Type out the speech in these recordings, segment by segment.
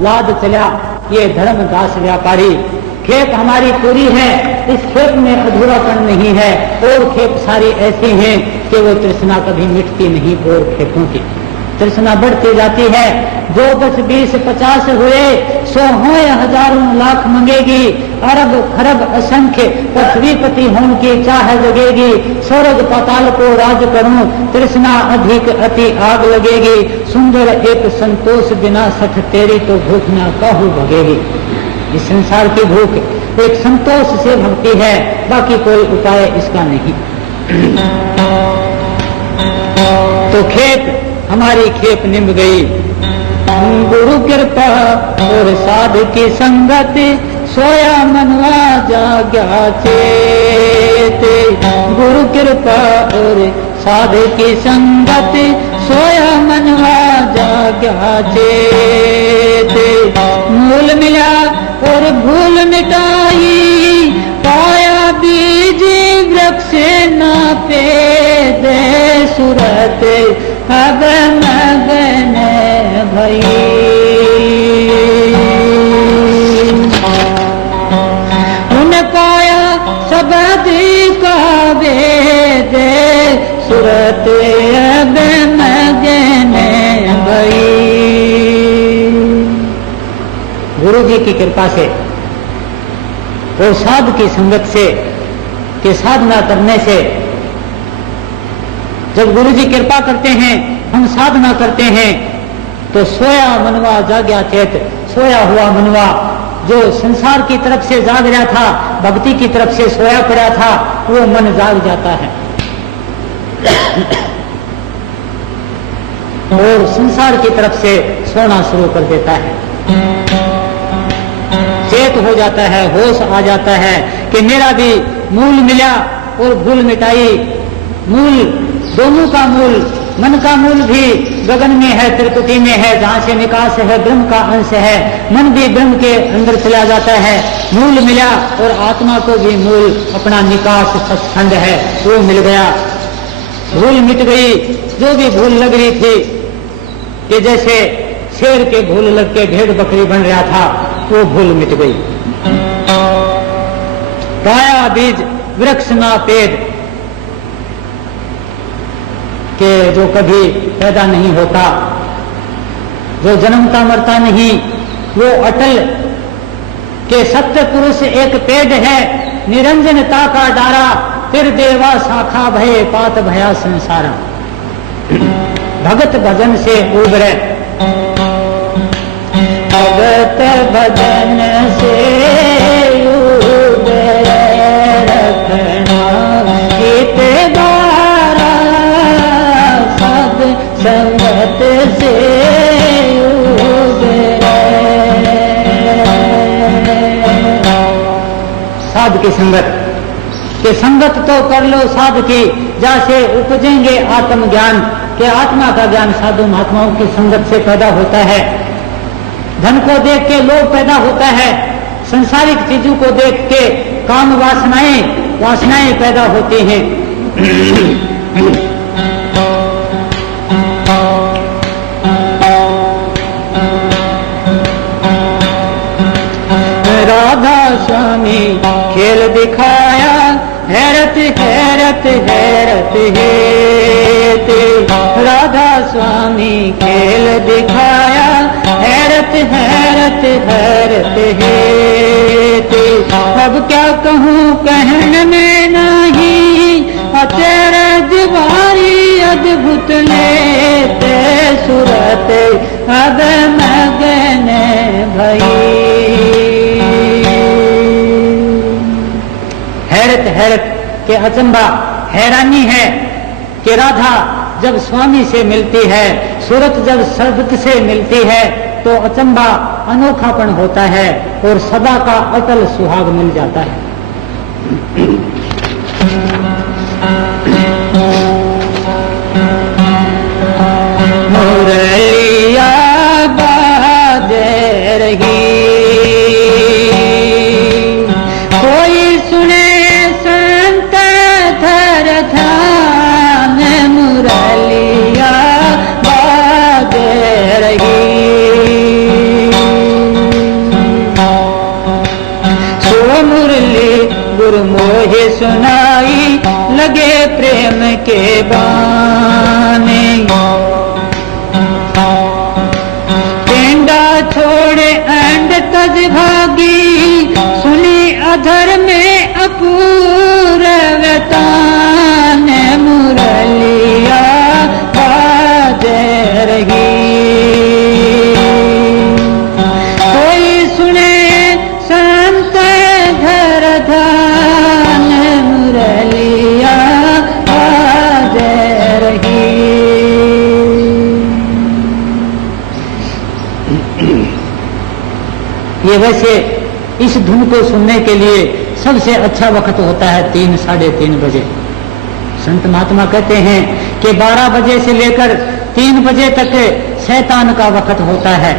लाद चला ये धर्मदास व्यापारी। खेप हमारी पूरी है, इस खेप में अधूरापन नहीं है, और खेप सारी ऐसी हैं कि वो तृष्णा कभी मिटती नहीं। और खेपों की तृष्णा बढ़ती जाती है। जो 10, 20, 50 हुए, 100 हो या हजारों लाख मंगेगी। अरब खरब असंख्य पृथ्वीपति होने की चाह जगेगी। स्वर्ग पाताल को राज करूं, तृष्णा अधिक अति आग लगेगी। सुंदर एक संतोष बिना सठ तेरी तो भूख ना काहू भगेगी। इस संसार की भूख एक संतोष से भगती है, बाकी कोई उपाय इसका नहीं। तो खेप हमारी खेप निभ गई। गुरु कृपा और साधु की संगत, सोया मनवा जाग्या चेत। गुरु कृपा और साधु की संगत, सोया मनवा जाग्या चेत। मूल मिला और भूल मिटाई, पाया बीज वृक्ष न पेद। सुरत अब मगन भई, उन पाया शब्द का वेद। सुरत अब मगन भई। गुरु जी की कृपा से और साधु की संगत से, के साधना करने से, जब गुरु जी कृपा करते हैं, हम साधना करते हैं, तो सोया मनवा जाग्या चेत। सोया हुआ मनवा जो संसार की तरफ से जाग रहा था, भक्ति की तरफ से सोया पड़ा था, वो मन जाग जाता है और संसार की तरफ से सोना शुरू कर देता है। चेत हो जाता है, होश आ जाता है कि मेरा भी मूल मिला और भूल मिटाई। मूल दोनों का मूल, मन का मूल भी गगन में है, त्रिकुटी में है, जहां से निकास है, ब्रह्म का अंश है। मन भी ब्रह्म के अंदर चला जाता है। मूल मिला और आत्मा को भी मूल अपना निकास सत्संग है, वो मिल गया। भूल मिट गई। जो भी भूल लग रही थी कि जैसे शेर के भूल लग के भेड़ बकरी बन रहा था, वो भूल मिट गई। पाया बीज वृक्ष ना पेद, के जो कभी पैदा नहीं होता, जो जन्मता मरता नहीं, वो अटल के सत्य पुरुष एक पेड़ है। निरंजनता का डारा, फिर देवा शाखा भये, पात भया संसारा। भगत भजन से उबरे, भगत भजन से उबरे, रखना हित बारा, सद संगत से उबरे। साध की संगत के संगत तो कर लो साध की, जैसे उपजेंगे आत्मज्ञान के। आत्मा का ज्ञान साधु महात्माओं की संगत से पैदा होता है। धन को देख के लोभ पैदा होता है, संसारिक चीजों को देख के काम वासनाएं पैदा होती हैं। राधा स्वामी खेल दिखाया, हैरत हैरत हैरत है। राधा स्वामी खेल दिखाया, हैरत हैरत हैरत है। अब क्या कहूँ कहने में नहीं, अचरज भारी अद्भुत लेते सूरत अब मगन भई। हैरत के अचंबा, हैरानी है कि राधा जब स्वामी से मिलती है, सूरत जब सर्वत से मिलती है, तो अचंबा अनोखापन होता है और सदा का अटल सुहाग मिल जाता है। मुरलिया बाजे रही, कोई सुने संत धर ध्यान, मुरलिया बाजे रही। बाने। टेंडा छोड़े एंड तज भागी, सुनी अधर में अपूर्वतान, मुरलिया बाजे रही। कोई सुने संत धर ध्यान, मुरलिया बाजे रही। ये वैसे इस धुन को सुनने के लिए सबसे अच्छा वक्त होता है 3 साढ़े 3 बजे। संत महात्मा कहते हैं कि 12 बजे से लेकर 3 बजे तक शैतान का वक्त होता है।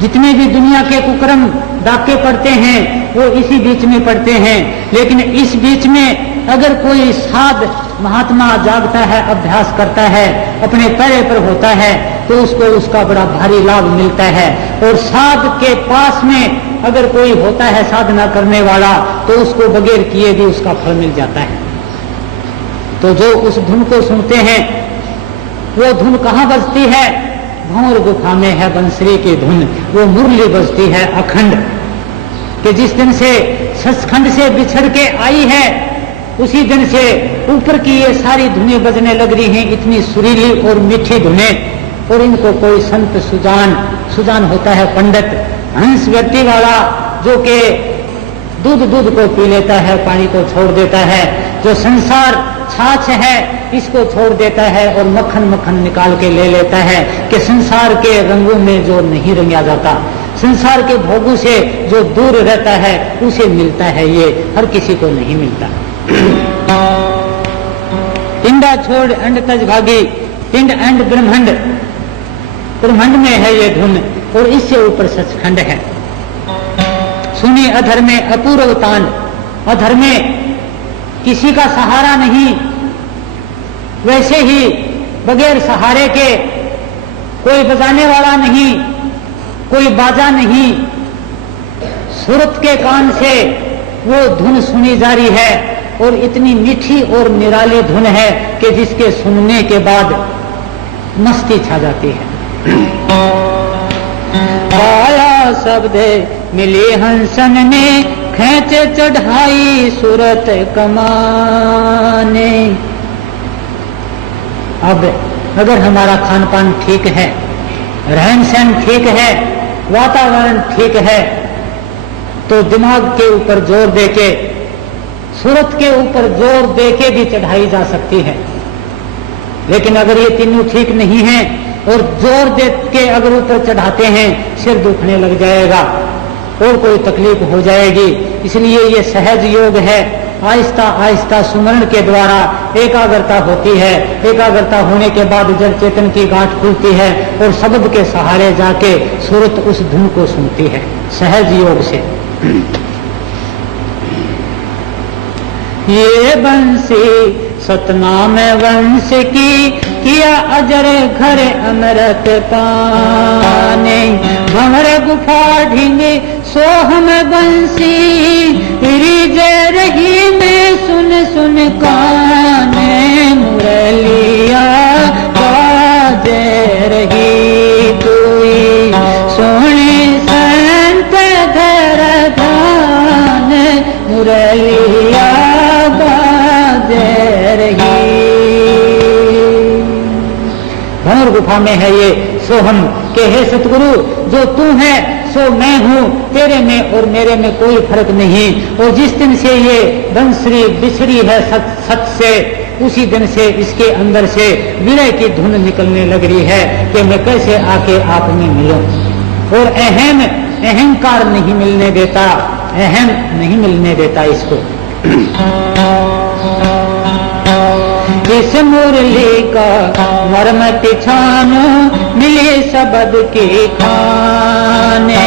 जितने भी दुनिया के कुकर्म डाके पड़ते हैं वो इसी बीच में पड़ते हैं। लेकिन इस बीच में अगर कोई साध महात्मा जागता है, अभ्यास करता है, अपने पैरे पर होता है, तो उसको उसका बड़ा भारी लाभ मिलता है। और साध के पास में अगर कोई होता है साधना करने वाला, तो उसको बगैर किए भी उसका फल मिल जाता है। तो जो उस धुन को सुनते हैं, वो धुन कहाँ बजती है? भंवर गुफा में है बंसरी की धुन। वो मुरली बजती है अखंड, कि जिस दिन से सचखंड से बिछड़ के आई है, उसी दिन से ऊपर की ये सारी धुनें बजने लग रही हैं, इतनी सुरीली और मीठी धुनें। और इनको कोई संत सुजान होता है, पंडित हंस व्यक्ति वाला, जो कि दूध को पी लेता है, पानी को छोड़ देता है, जो संसार छाछ है इसको छोड़ देता है और मक्खन निकाल के ले लेता है, कि संसार के रंगों में जो नहीं रंगा जाता, संसार के भोगों से जो दूर रहता है, उसे मिलता है। ये हर किसी को नहीं मिलता। पिंडा छोड़ अंड तज भागी, पिंड एंड ब्रह्मांड, ब्रह्मांड में है ये धुन, और इससे ऊपर सचखंड है। सुनी अधर में अपूर्व तान, अधर में किसी का सहारा नहीं, वैसे ही बगैर सहारे के कोई बजाने वाला नहीं, कोई बाजा नहीं, सुरत के कान से वो धुन सुनी जा रही है। और इतनी मीठी और निराली धुन है कि जिसके सुनने के बाद मस्ती छा जाती है। आया शब्द मिली हंसन ने, खेच चढ़ाई सूरत कमाने। अब अगर हमारा खान पान ठीक है, रहन सहन ठीक है, वातावरण ठीक है, तो दिमाग के ऊपर जोर देके, सूरत के ऊपर जोर देके भी चढ़ाई जा सकती है। लेकिन अगर ये तीनों ठीक नहीं है और जोर दे के अगर ऊपर चढ़ाते हैं, सिर दुखने लग जाएगा और कोई तकलीफ हो जाएगी। इसलिए ये सहज योग है। आहिस्ता आहिस्ता सुमरण के द्वारा एकाग्रता होती है। एकाग्रता होने के बाद जड़ चेतन की गांठ खुलती है और शब्द के सहारे जाके सूरत उस धुन को सुनती है सहज योग से। ये बंसी सतनाम वंश की, किया अजर घर अमृत पाने। भंवर गुफा ढींगे सोहम बंसी, रिज रही में सुन सुन काने। मुरलिया बाजे रही कोई, सोने संत धर ध्यान। मुरलिया भंवर गुफा में है ये सोहम के हे सतगुरु, जो तू है सो मैं हूँ, तेरे में और मेरे में कोई फर्क नहीं। और जिस दिन से ये बंसरी बिछड़ी है सत से, उसी दिन से इसके अंदर से विरह की धुन निकलने लग रही है कि मैं कैसे आके आप में मिलूं। और अहंकार नहीं मिलने देता, अहम नहीं मिलने देता इसको। इस मुरली का मर्म पिछानो, मिले शब्द के खाने।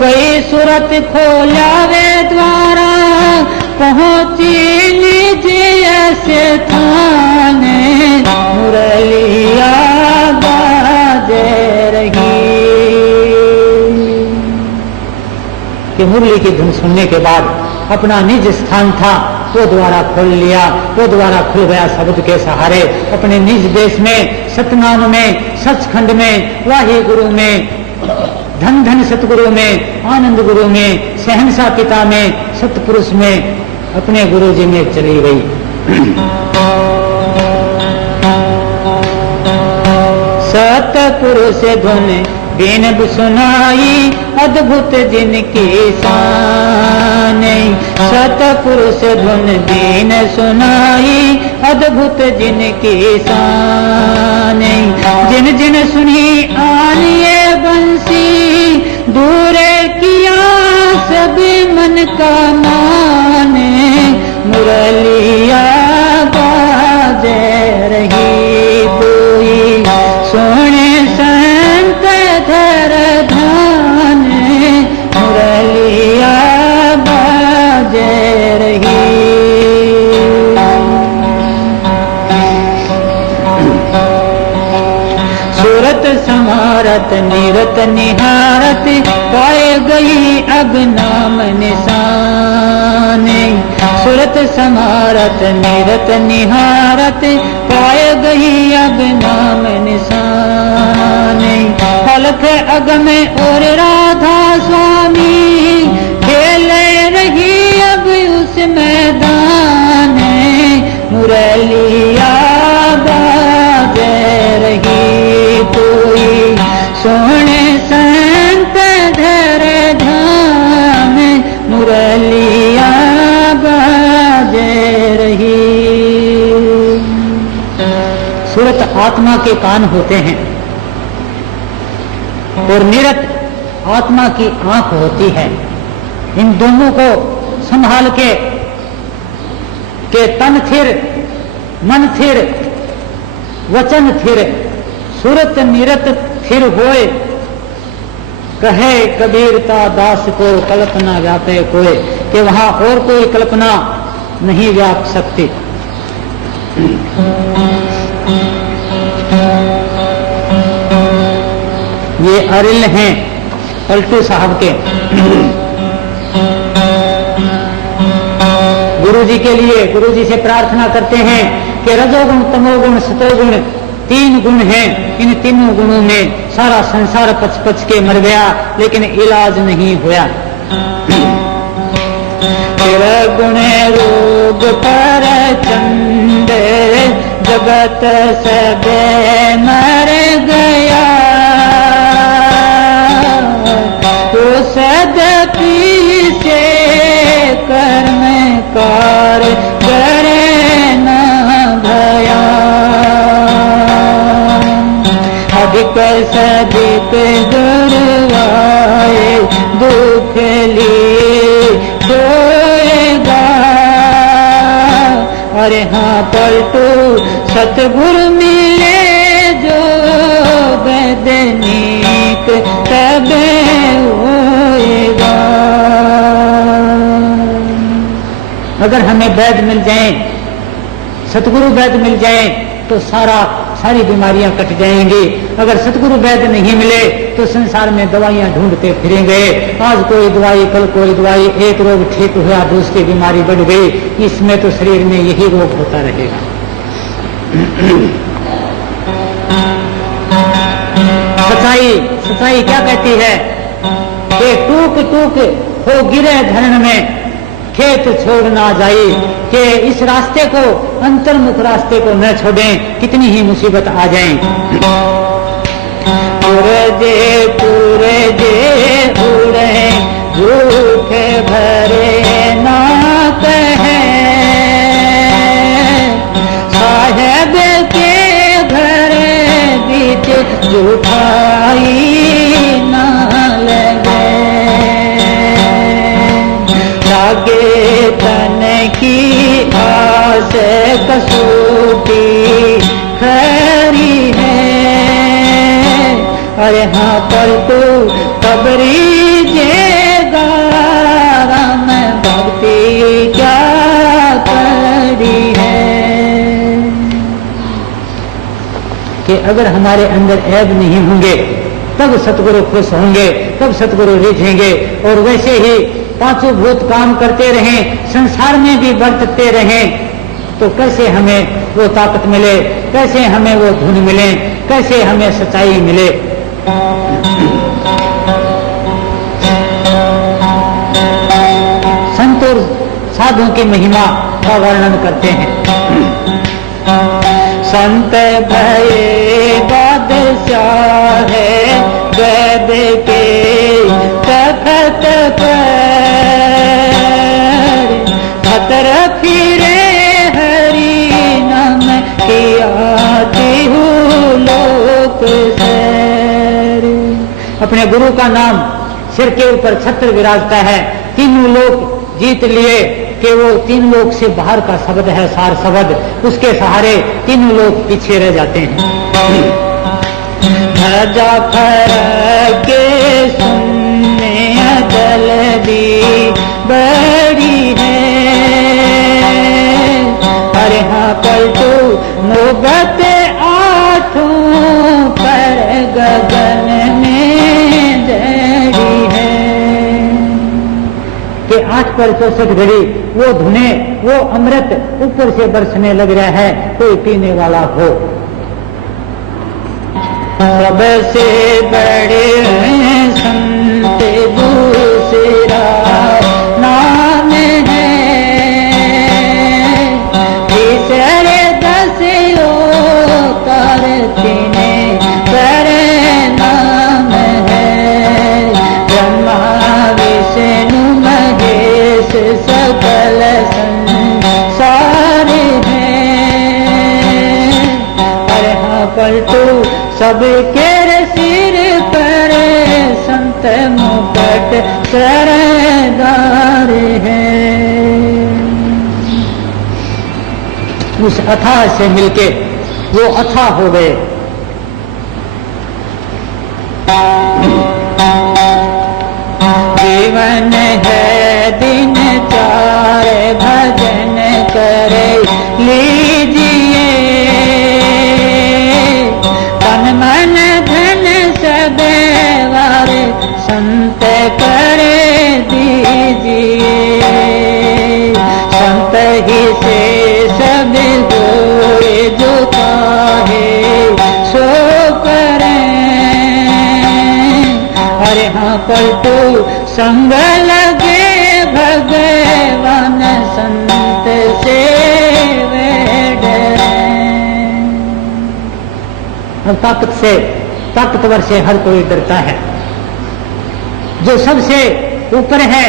गई सूरत खोला वे द्वारा, पहुंची लीजिए ऐसे थाने। मुरलिया बाजे रही। कि मुरली की धुन सुनने के बाद अपना निज स्थान था वो द्वारा खोल लिया, वो द्वारा खुल गया शब्द के सहारे। अपने निज देश में, सतनाम में, सचखंड में, वाहे गुरु में, धन धन सतगुरु में, आनंद गुरु में, सहनसा पिता में, सतपुरुष में, अपने गुरु जी में चली गई। सतपुरुष धुन बिन सुनाई, अद्भुत जिनकी शान। सतपुरुष धुन बिन सुनाई, अद्भुत जिनकी शान। जिन जिन सुनी आनिए बंसी, दूर किया सभी मन का माने। मुरलिया बाजे रही कोई, सोने संत धर ध्यान। मुरलिया बाजे रही। सूरत समारत निरत निहारत, पाए गई अब नाम निशान। सूरत समारत निरत निहारत, पाए गई अब नाम निशान। फलक अगम और राधा स्वामी, खेल रही अब उस मैदान। मुरलिया बाजे रही कोई, सोने संत धर धाम। मुरलिया बाजे रही। सूरत आत्मा के कान होते हैं और निरत आत्मा की आंख होती है। इन दोनों को संभाल के तन थिर, मन थिर, वचन थिर, सूरत निरत थिर होए। कहे कबीरता दास को कल्पना व्यापे कोय, कि वहां और कोई कल्पना नहीं व्याप सकती। ये अरिल हैं पलटू साहब के। गुरुजी के लिए गुरुजी से प्रार्थना करते हैं कि रजोगुण, तमोगुण, सतोगुण तीन गुण हैं। इन तीनों गुणों में सारा संसार पच पच के मर गया, लेकिन इलाज नहीं हुआ। गुण रोग पर चंड, जगत सब मर गया। तो सदपी से कर्म कार करे न भया। अधिक सदिक दुर्वाए, दुख लिए सोएगा। अरे हाँ पलटू सतगुरु मिले जो, वैदनीक तबे होएगा। अगर हमें वैद मिल जाए, सतगुरु वैद मिल जाए, तो सारी बीमारियां कट जाएंगी। अगर सतगुरु वैद नहीं मिले तो संसार में दवाइयां ढूंढते फिरेंगे। आज कोई दवाई, कल कोई दवाई, एक रोग ठीक हुआ, दूसरी बीमारी बढ़ गई। इसमें तो शरीर में यही रोग होता रहेगा। सच्चाई क्या कहती है कि टूक टूक हो गिरे धरण में, खेत छोड़ ना जाए। कि इस रास्ते को, अंतर्मुख रास्ते को न छोड़ें, कितनी ही मुसीबत आ जाएं। पूरे जे उड़े, भूख भरे ना कहे। साहेब के घर बीच जुठाई ना लगे। लागे तन की आस कसौटी खरी है। अरे हाँ पलटू कबरी जेगा, राम भक्ति क्या करी है। कि अगर हमारे अंदर ऐब नहीं होंगे, तब सतगुरु खुश होंगे, तब सतगुरु रिझेंगे। और वैसे ही पांचों भूत काम करते रहें, संसार में भी बरतते रहें, तो कैसे हमें वो ताकत मिले, कैसे हमें वो धुन मिले, कैसे हमें सच्चाई मिले। संत और साधुओं की महिमा का वर्णन करते हैं। संत भये बादशाह है, वैद के तखत पर खतर फिरे हरि नाम किया लोक सैर। अपने गुरु का नाम सिर के ऊपर छत्र विराजता है, तीनों लोक जीत लिए कि वो तीन लोक से बाहर का शब्द है, सार शब्द, उसके सहारे तीनों लोग पीछे रह जाते हैं। ध्वजा फहरा के सुनने अदल दी बड़ी है, अरे हाँ पलटू नौबत आठों पर गगन में जड़ी है। कि 8 पर 64 घड़ी वो धुने, वो अमृत ऊपर से बरसने लग रहा है, कोई पीने वाला हो। सबसे बड़े संत दूसरा नाम है, तीसरे 10 अवतार तीने पर नाम है, ब्रह्मा विष्णु महेश सकल संसार है। अरे हाँ पलटू सबके सिर पर संत मुकुट सरदार है। उस अथाह से मिलके वो अथाह हो गए। जीवन है दिन चार भजन करे लीजिए, तन मन धन सब वार संत कर दीजिए। संत ही से सब होए जो काहे सो करें, अरे हाँ पलटू संग लगे भगवान संत से ताकत से, ताकतवर से हर कोई डरता है। जो सबसे ऊपर है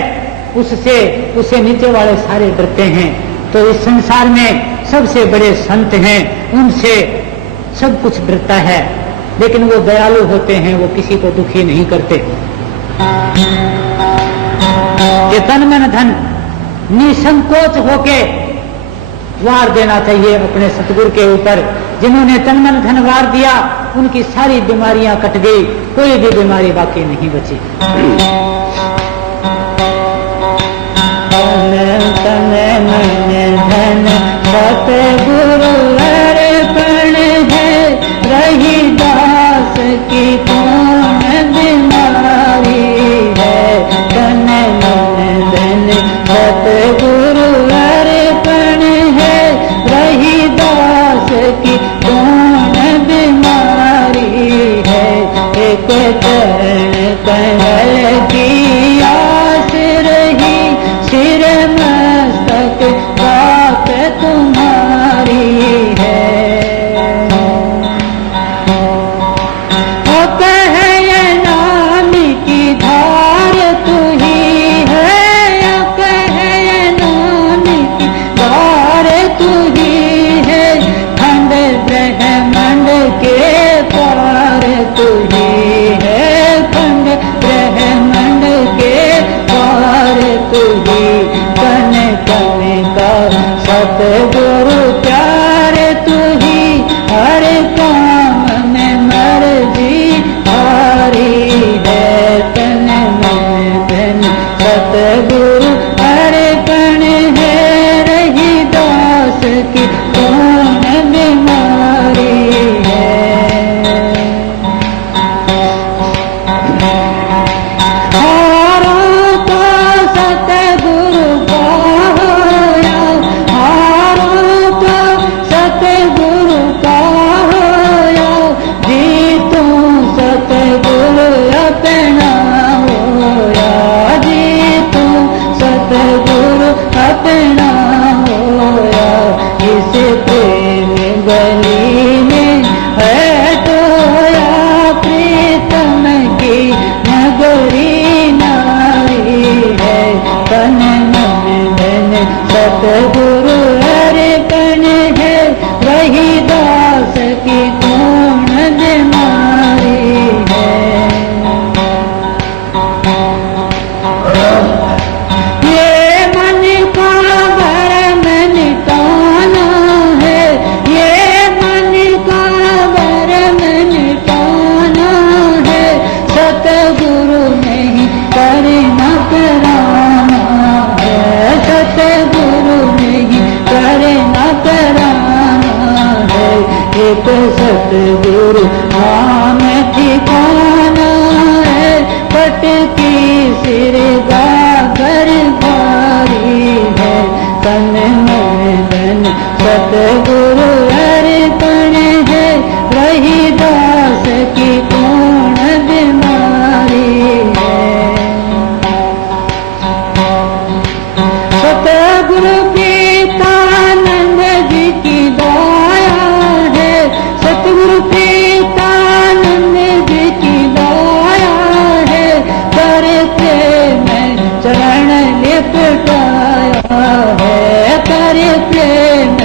उससे, उसे नीचे वाले सारे डरते हैं। तो इस संसार में सबसे बड़े संत हैं, उनसे सब कुछ डरता है, लेकिन वो दयालु होते हैं, वो किसी को दुखी नहीं करते। ये तन मन धन निसंकोच होके वार देना चाहिए अपने सतगुरु के ऊपर। जिन्होंने तन मन धन वार दिया, उनकी सारी बीमारियां कट गई, कोई भी बीमारी बाकी नहीं बची। तन मन धन सतगुरु अर्पण है, रही दास की कौन बीमारी है। तन मन धन सतगुरु अर्पण है, रही दास की कौन बीमारी है। एक चरण कमल की गोरी नारी है, तन मन धन सतगुरु अर्पण है, वही दास की कौन बीमारी है। ये मन का भरम मिटाना है, ये मन का भरम मिटाना है, सतगुरु नहीं करना कराना है, सतगुरु नहीं करना कराना है, एक सतगुरु नाम ठिकाना है, पटकी सिर गागर भारी है, तन मन धन सतगुरु अर्पण है, वही दास की कौन बीमारी है। सतगुरु प्रीतानंद जी की दया है, सतगुरु प्रीतानंद जी की दया है, कर प्रेम चरण लिपटाया है, कर प्रेम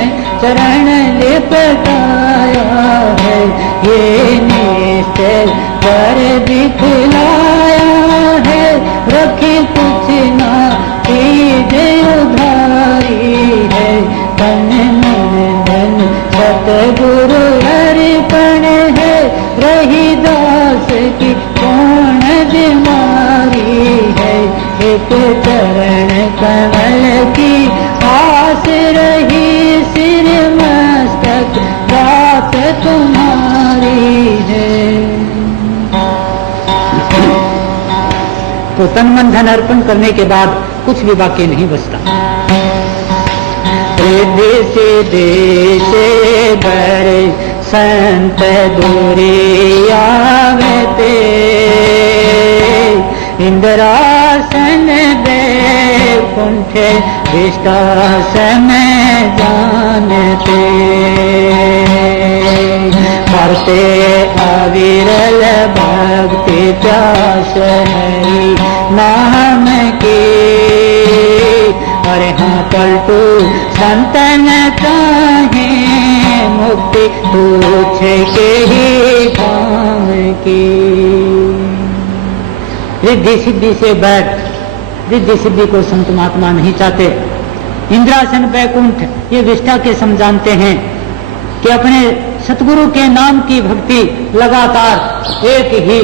चरण लिपटाया है, ये निश्चय पर दिखलाया है, रखे कुछ ना कीजे उधारी है, तन मन धन सतगुरु अर्पण है, रही दास की कौन बीमारी है, एक चरण कमल की आस रही, सिर मस्तक बात तुम्हारी है। तो तन मन धन अर्पण करने के बाद कुछ भी बाकी नहीं बचता। रिद्धि सिद्धि से बड़े संत दूरी आवते, इंद्रासन बैकुंठ विष्टासन जानते, करते अविरल भक्ति प्यास हरि नाम की, अरे हाँ पलटू संतन काहे मुक्ति तुझ के ही काम की। रिद्धि सिद्धि से बैठ, रिद्धि सिद्धि को संत महात्मा नहीं चाहते। इंद्रासन बैकुंठ ये विष्ठा के समझाते हैं कि अपने सतगुरु के नाम की भक्ति लगातार एक ही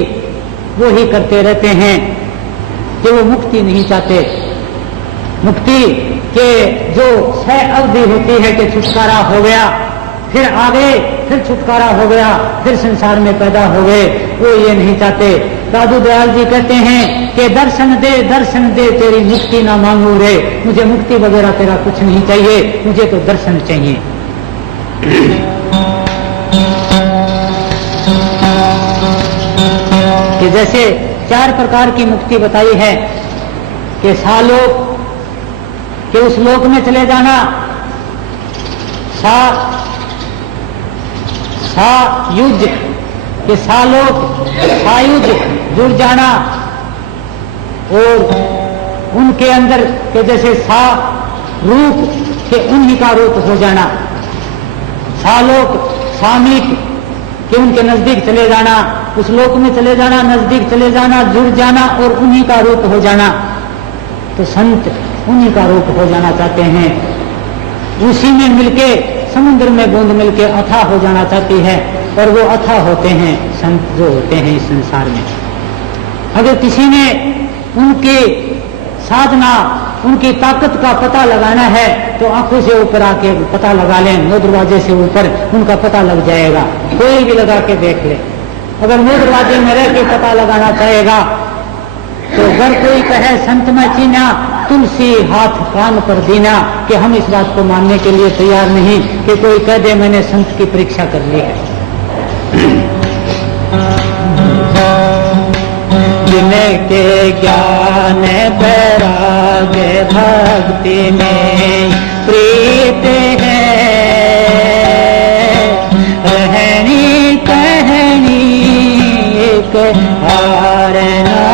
वो ही करते रहते हैं, कि वो मुक्ति नहीं चाहते। मुक्ति के जो 6 अवधि होती है कि छुटकारा हो गया, फिर आगे फिर छुटकारा हो गया, फिर संसार में पैदा हो गए, वो ये नहीं चाहते। दादू दयाल जी कहते हैं कि दर्शन दे तेरी मुक्ति ना मांगू रे, मुझे मुक्ति वगैरह तेरा कुछ नहीं चाहिए, मुझे तो दर्शन चाहिए। कि जैसे 4 प्रकार की मुक्ति बताई है कि सालोक, कि उस लोक में चले जाना, युज के सालोक, सायुज जुड़ जाना, और उनके अंदर के जैसे सा रूप के उन्हीं का रूप हो जाना, सालोक सामीप के उनके नजदीक चले जाना, उस लोक में चले जाना, नजदीक चले जाना, जुड़ जाना और उन्हीं का रूप हो जाना। तो संत उन्हीं का रूप हो जाना चाहते हैं, उसी में मिलके समुद्र में बूंद मिलके अथाह हो जाना चाहती है, और वो अथाह होते हैं संत जो होते हैं इस संसार में। अगर किसी ने उनकी साधना, उनकी ताकत का पता लगाना है तो आंखों से ऊपर आके पता लगा लें, 9 दरवाजे से ऊपर उनका पता लग जाएगा, कोई भी लगा के देख ले। अगर 9 दरवाजे में रह के पता लगाना चाहेगा तो अगर कोई कहे संत में चीना, तुलसी हाथ कान पर दीना, कि हम इस बात को मानने के लिए तैयार नहीं कि कोई कह दे मैंने संत की परीक्षा कर ली है। जिनके ज्ञान वैराग भक्ति में प्रीत है, रहनी कहनी एक हार ना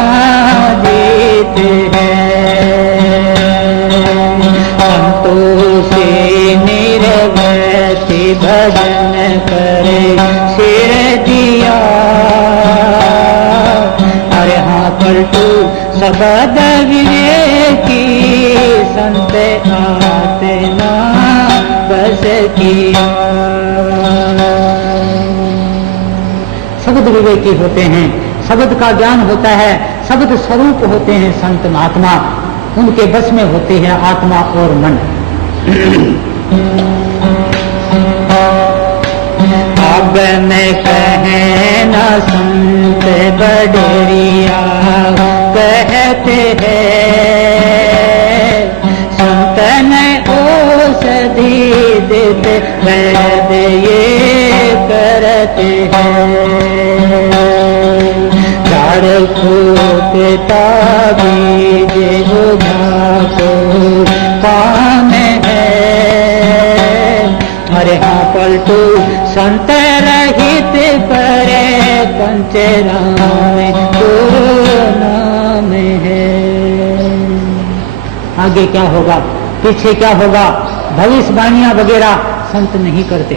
पलटू सबद विवेकी, संत आते ना बस किया। शब्द विवेकी होते हैं, शब्द का ज्ञान होता है, शब्द स्वरूप होते हैं संत महात्मा, उनके बस में होते हैं आत्मा और मन। अब मैं कहे न संत बडरिया कहते हैं, संत ने औषधि देते वैद ये करते हैं। झाड़ फूक ताबीज ओझा को काम है, अरे हाँ पलटू संत रहित परे पंचराम तो नाम है। आगे क्या होगा, पीछे क्या होगा, भविष्यवाणियां वगैरह संत नहीं करते।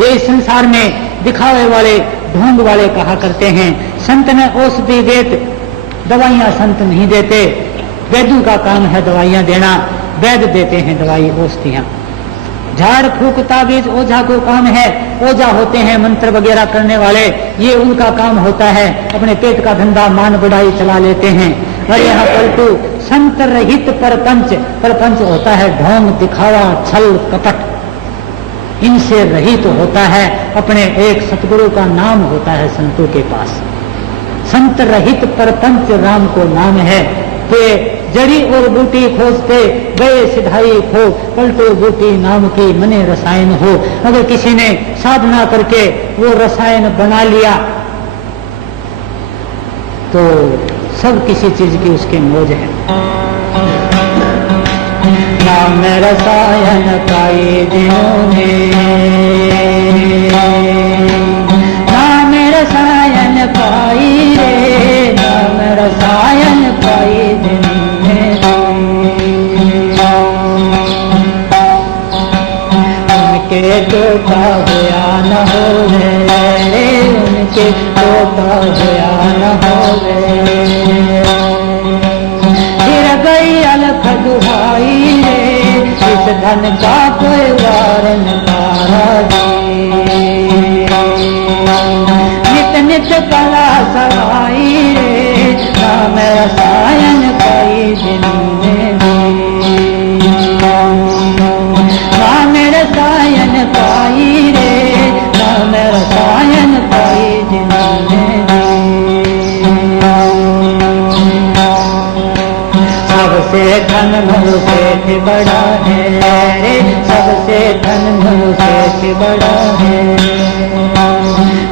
ये इस संसार में दिखावे वाले ढोंग वाले कहा करते हैं संत ने औषधि देत, दवाइयां संत नहीं देते। वैद्यों का काम है दवाइयां देना, वैद्य देते हैं दवाई औषधियां। झाड़ फूक ताबीज ओझा को काम है, ओझा होते हैं मंत्र वगैरह करने वाले, ये उनका काम होता है, अपने पेट का धंधा मान बढ़ाई चला लेते हैं। और यहाँ पलटू संत रहित परपंच, परपंच होता है ढोंग दिखावा छल कपट, इनसे रहित होता है, अपने एक सतगुरु का नाम होता है संतों के पास। संत रहित परपंच राम को नाम है कि जड़ी और बूटी खोजते गए सिधाई खो, पलटो बूटी नाम की मने रसायन हो। अगर किसी ने साधना करके वो रसायन बना लिया तो सब किसी चीज की उसके मौज है। नाम रसायन पाई जिन्होंने, नाम रसायन पाई रे, नाम रसायन पाई जिन्होंने, उनके टोटा हुआ न हो रे, उनके टोटा हुआ न हो रे। फिर गई अलख दुहाई रे, इस धन का कोई वारन तारा दे। नित नित कला सवाई रे, नाम रसायन पाई जिन्होंने, नाम रसायन पाई रे, नाम रसायन पाई जिन्होंने। सबसे धन मनु सेठ बड़ा है रे, सबसे धन मनु सेठ बड़ा है।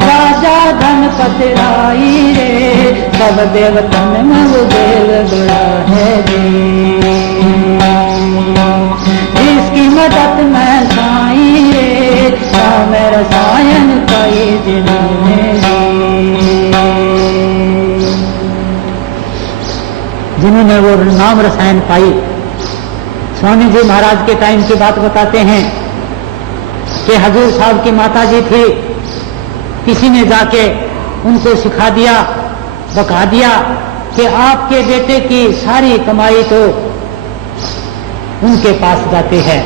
राजा धन पतराई रे, सब देवतन मनु देव बड़ा है रे। इसकी मदद में साई रे, नाम रसायन पाई जिन्होंने, जिन्होंने वो नाम रसायन पाई। स्वामी जी महाराज के टाइम की बात बताते हैं कि हजूर साहब की माता जी थी, किसी ने जाके उनको सिखा दिया, बता दिया कि आपके बेटे की सारी कमाई तो उनके पास जाती है।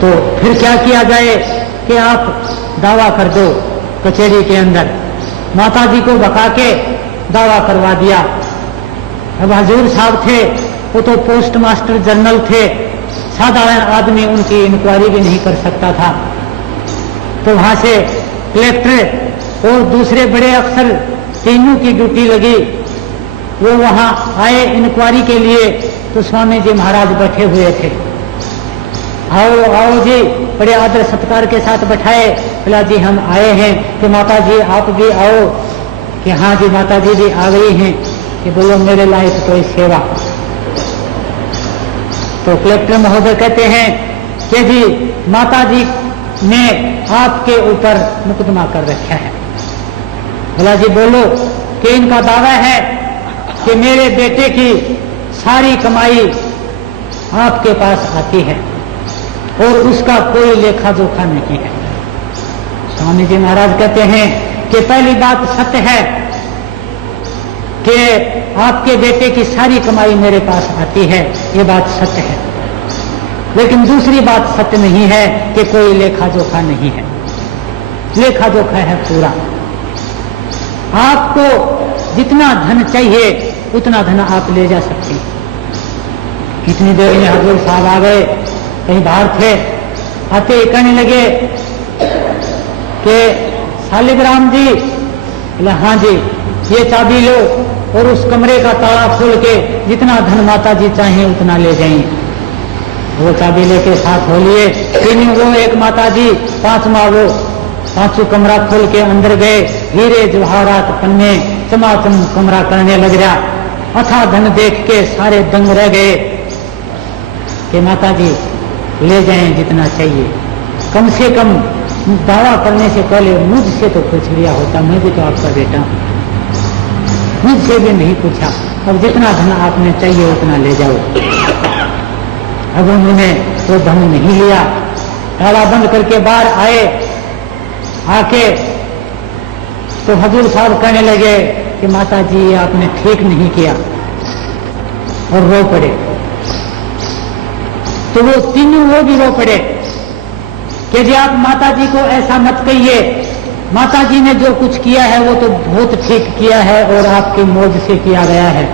तो फिर क्या किया जाए कि आप दावा कर दो कचहरी के अंदर। माता जी को बका के दावा करवा दिया। अब हजूर साहब थे, वो तो पोस्ट मास्टर जनरल थे, साधारण आदमी उनकी इंक्वायरी भी नहीं कर सकता था। तो वहां से कलेक्टर और दूसरे बड़े अफसर तीनों की ड्यूटी लगी। वो वहां आए इंक्वायरी के लिए, तो स्वामी जी महाराज बैठे हुए थे। आओ आओ जी, बड़े आदर सत्कार के साथ बैठाए। बोला जी हम आए हैं कि माता जी आप भी आओ। कि हाँ जी माता जी भी आ गई हैं। कि बोलो मेरे लायक कोई सेवा। तो कलेक्टर महोदय कहते हैं कि जी माता जी ने आपके ऊपर मुकदमा कर रखा है। बोला जी बोलो। कि इनका दावा है कि मेरे बेटे की सारी कमाई आपके पास आती है और उसका कोई लेखा जोखा नहीं है। स्वामी जी महाराज कहते हैं कि पहली बात सत्य है कि आपके बेटे की सारी कमाई मेरे पास आती है, ये बात सत्य है। लेकिन दूसरी बात सत्य नहीं है कि कोई लेखा जोखा नहीं है। लेखा जोखा है पूरा। आपको जितना धन चाहिए उतना धन आप ले जा सकते हैं। कितनी देर में हजूर साहब आ गए, कहीं बाहर थे, आते ही कहने लगे कि शालिग्राम जी, बोले हाँ जी, ये चाबी लो और उस कमरे का ताला खोल के जितना धन माता जी चाहें उतना ले जाएं। वो चाबी लेके साथ हो लिए, तीन वो एक माता जी, पांचवा वो, पांचों कमरा खोल के अंदर गए। हीरे जवाहरात पन्ने चमाचम कमरा करने लग गया। अथा धन देख के सारे दंग रह गए कि माता जी ले जाएं जितना चाहिए। कम से कम दावा करने से पहले मुझसे तो पूछ लिया होता, मैं भी तो आपका बेटा हूं। मुझसे भी नहीं पूछा, अब जितना धन आपने चाहिए उतना ले जाओ। अब उन्होंने वो धन नहीं लिया, ताला बंद करके बाहर आए। आके तो हजूर साहब कहने लगे कि माता जी आपने ठीक नहीं किया, और रो पड़े। तो वो तीनों वो भी रो पड़े कि जी आप माता जी को ऐसा मत कहिए, माता जी ने जो कुछ किया है वो तो बहुत ठीक किया है और आपकी मौज से किया गया है।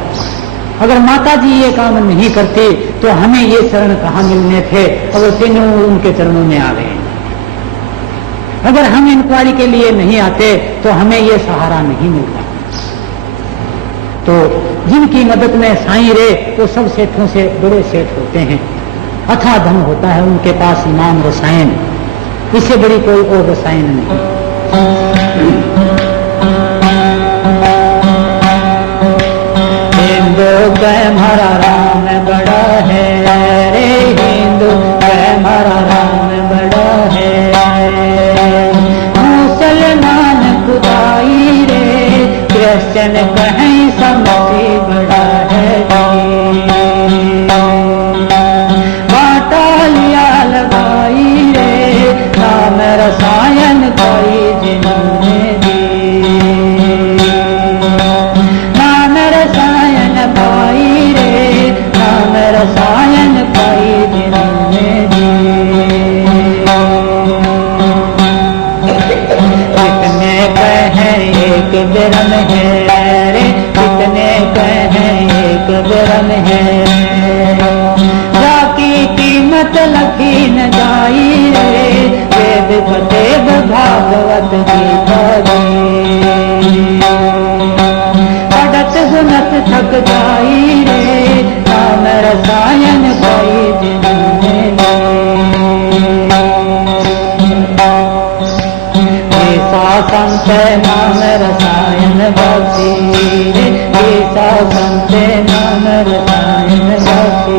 अगर माता जी ये काम नहीं करती तो हमें ये चरण कहाँ मिलने थे, और वो तीनों उनके चरणों में आ गए। अगर हम इंक्वायरी के लिए नहीं आते तो हमें ये सहारा नहीं मिलता। तो जिनकी मदद में साईं रे, वो सब सेठों से बड़े सेठ होते हैं। अथा धन होता है उनके पास, नाम रसायन, इससे बड़ी कोई और रसायन नहीं। हिंदू कह हमारा राम बड़ा है रे, हिंदू कह हमारा राम बड़ा है। मुसलमान खुदाई रे, क्रिश्चियन कहें समझी बड़ा है। बाटा लिया लगाई रे, नाम रसायन कोई जिन्होंने दी। नाम रसायन पाई रे, नाम रसायन कोई जिन्होंने दी। कितने कहें एक बिरम है रे, कितने कहें एक बिरम है। जाकी कीमत लखी न जाई रे, वेद फतेह भागवत गीता जी। पढ़त सुनत थक जाई रे, नाम रसायन कोई जिन्होंने ऐसा संत नाम रसायन भक्ति रे, ऐसा संत नाम रसायन भक्ति।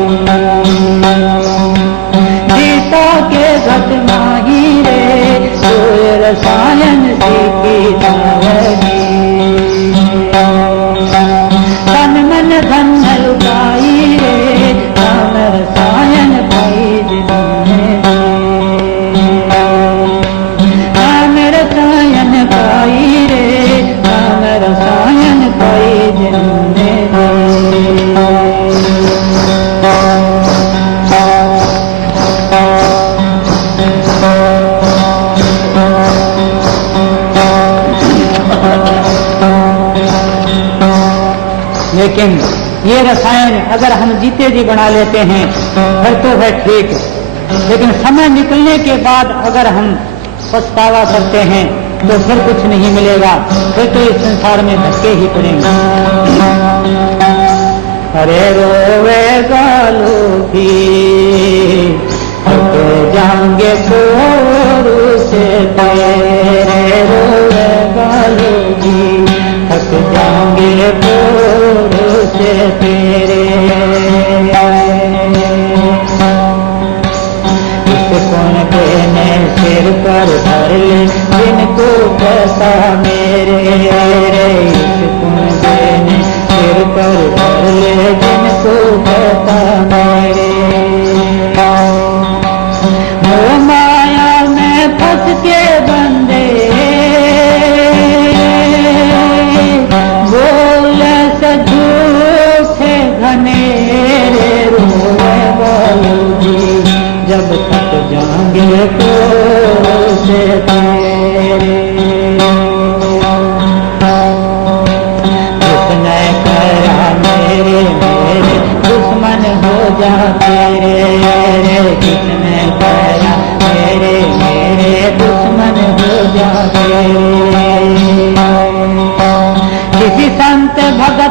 गीता के घट माही रे, सोय रसायन सीखी जावगी। तन मन धन लुटाई रे, नाम रसायन पाई जिन्होंने। नाम रसायन पाई रे, नाम रसायन पाई जिन्होंने। लेकिन ये रसायन अगर हम जीते जी बना लेते हैं फिर तो है ठीक, लेकिन समय निकलने के बाद अगर हम पछतावा करते हैं तो फिर कुछ नहीं मिलेगा, फिर तो इस संसार में धक्के ही पड़ेंगे। अरे रोवे गालो भी थक जाएंगे कोरू से तेरे, रोवे गालो भी थक जाएंगे कोरू से तेरे। इस कौन देने सिर पर धर ले जिनको पैसा मेरे रे, इस कौन देने सिर पर धर ले जिनको पैसा मेरे। मोह माया में फंस के बंदे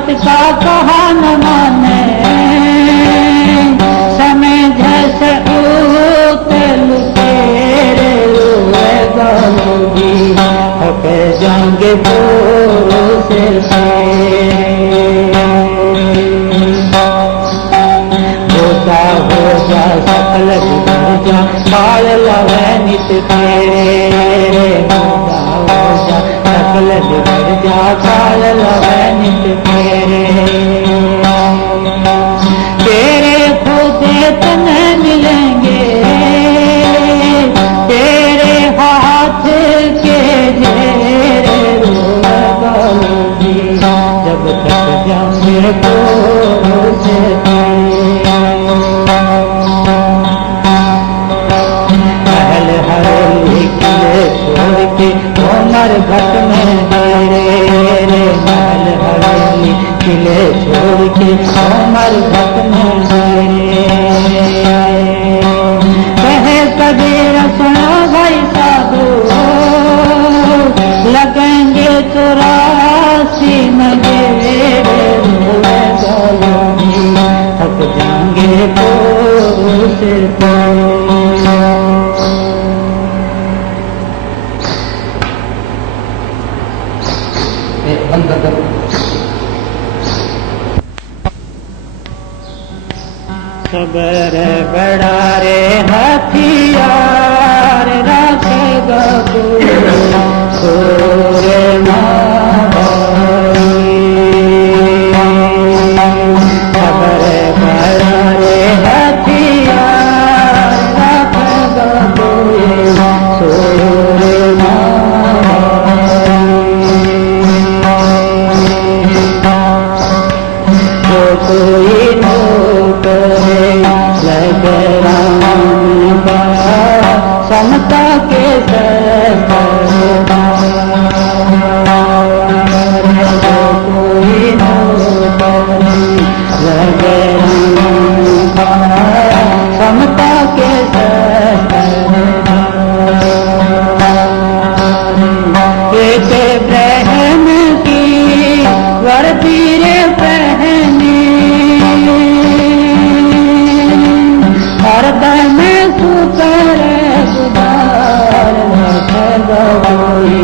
सत का कहा न माने, समय जैसे तेरे रोए गालूगी, थक जाएंगे से होता हो जा सकल बिगड़ जा, काल लवे नित तेरे, होता हो जा सकल बिगड़ जा, काल लवे नित तेरे, तेरे खुदे तने मिलेंगे, तेरे हाथ के जेरे रोए गालूगी, जब तक जाऊंगे तो से महल हवेली किले छोड़ के उमर घट में डेरे, महल हवेली किले छोड़ के उमर घट में डेरे, कहे कबीर सुनो भाई साधु, लगेंगे 84 मगेरे, थक जाएंगे से बंद कर दो। सबर बड़ा रे हथियार रखेगा सूरे सबर बड़ा रे हथियार रखेगा सूरे जो कोई नोट लगे राम का, समता के जो कोई नोट लगे राम का, समता के एक ब्रह्म की वर्दी रे पहनी, हरदम सुकर सुधार कोई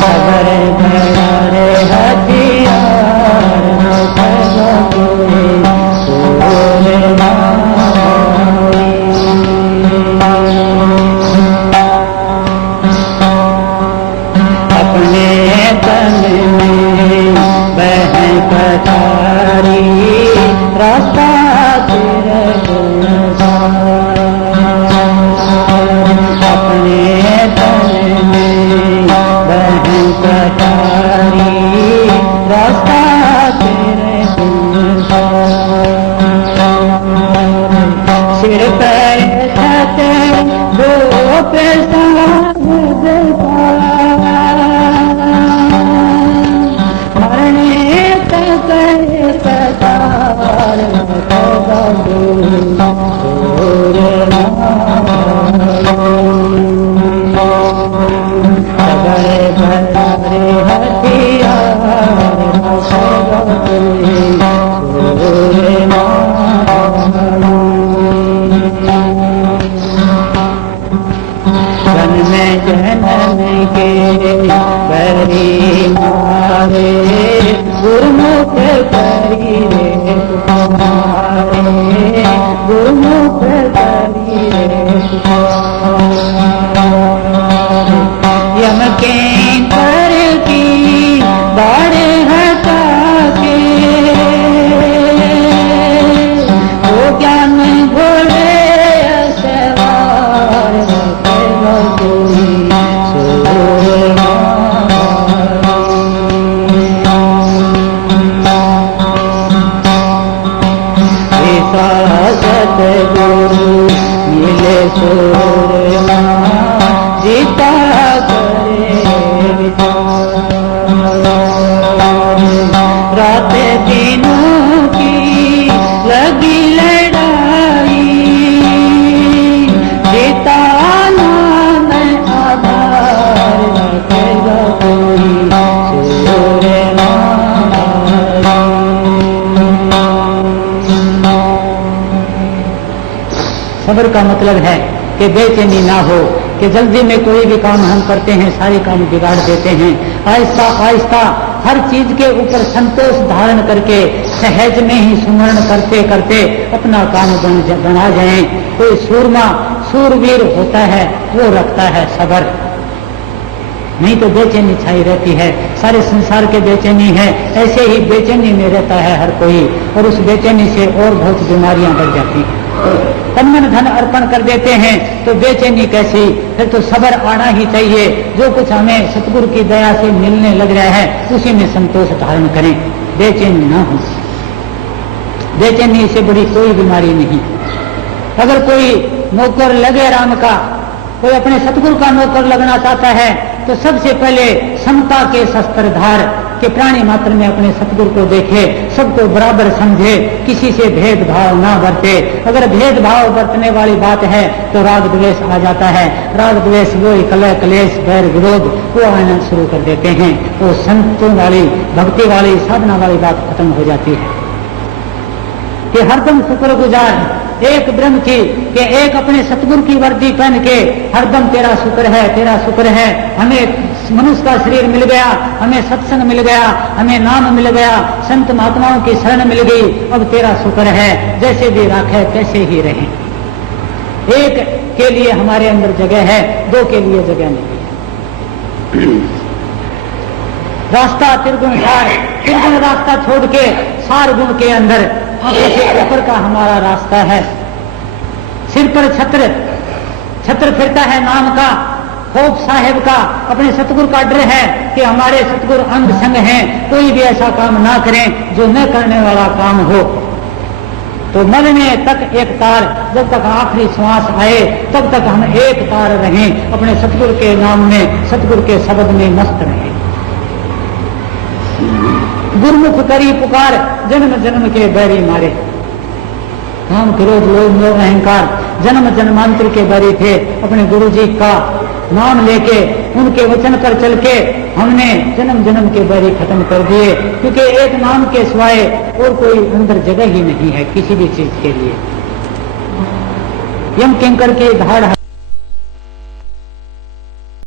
सबर बड़ा रे हथियार अपने तन में बहन कटारी, रास्ता तेरे अपने तन में बहन कटारी, रास्ता तेरे सिर पर छते दो पे मरने तक कतार भरे हथियार में जनन के बरी मारे, गुरुमुख करी रे तुम्हारे, गुरुमुख करी रे यम के कर की बाढ़ हटा के, वो ज्ञान घोड़े सवार सतगुरु मिले सूरमा, जीता करे रात दिनों की लगी लड़ाई, जीता नाम आधार का मतलब है कि बेचैनी ना हो, कि जल्दी में कोई भी काम हम करते हैं सारे काम बिगाड़ देते हैं। आहिस्ता आहिस्ता हर चीज के ऊपर संतोष धारण करके सहज में ही सुमरण करते करते अपना काम बना जाए। कोई सूरमा सूरवीर होता है वो रखता है सब्र, नहीं तो बेचैनी छाई रहती है। सारे संसार के बेचैनी है, ऐसे ही बेचैनी में रहता है हर कोई, और उस बेचैनी से और बहुत बीमारियां बढ़ जाती हैं। तन मन धन अर्पण कर देते हैं तो बेचैनी कैसी, फिर तो सब्र आना ही चाहिए। जो कुछ हमें सतगुरु की दया से मिलने लग रहा है उसी में संतोष धारण करें, बेचैनी ना हो। बेचैनी से बड़ी कोई बीमारी नहीं। अगर कोई नौकर लगे राम का, कोई अपने सतगुरु का नौकर लगना चाहता है तो सबसे पहले समता के शस्त्रधार के प्राणी मात्र में अपने सतगुरु को देखे, सबको बराबर समझे, किसी से भेदभाव ना बरते। अगर भेदभाव बरतने वाली बात है तो राग द्वेष आ जाता है। राग द्वेष वो कलह कलेश बैर विरोध वो आना शुरू कर देते हैं। वो संतों वाली भक्ति वाली साधना वाली बात खत्म हो जाती है कि हरदम शुक्र गुजार एक ब्रह्म की, कि एक अपने सतगुरु की वर्दी पहन के हरदम तेरा शुक्र है, तेरा शुक्र है। हमें मनुष्य का शरीर मिल गया, हमें सत्संग मिल गया, हमें नाम मिल गया, संत महात्माओं की शरण मिल गई, अब तेरा शुक्र है। जैसे भी राखे तैसे ही रहें। एक के लिए हमारे अंदर जगह है, दो के लिए जगह नहीं है। रास्ता त्रिगुण सार, त्रिगुण रास्ता छोड़ के सार गुण के अंदर ऊपर का हमारा रास्ता है। सिर पर छत्र, छत्र फिरता है नाम का, खौफ साहेब का, अपने सतगुरु का डर है कि हमारे सतगुरु अंग संग हैं, कोई भी ऐसा काम ना करें जो न करने वाला काम हो। तो मरने तक एक तार, जब तक आखिरी श्वास आए तब तक हम एक तार रहें, अपने सतगुरु के नाम में, सतगुरु के शब्द में मस्त रहें। गुरमुख करी पुकार, जन्म जन्म के बैरी मारे। काम क्रोध लोभ मोह अहंकार जन्म जन्मांतर के बैरी थे। अपने गुरु जी का नाम लेके, उनके वचन पर चल के हमने जन्म जन्म के बैरी खत्म कर दिए, क्योंकि एक नाम के सिवाय और कोई अंदर जगह ही नहीं है किसी भी चीज के लिए। यम किंकर की धाड़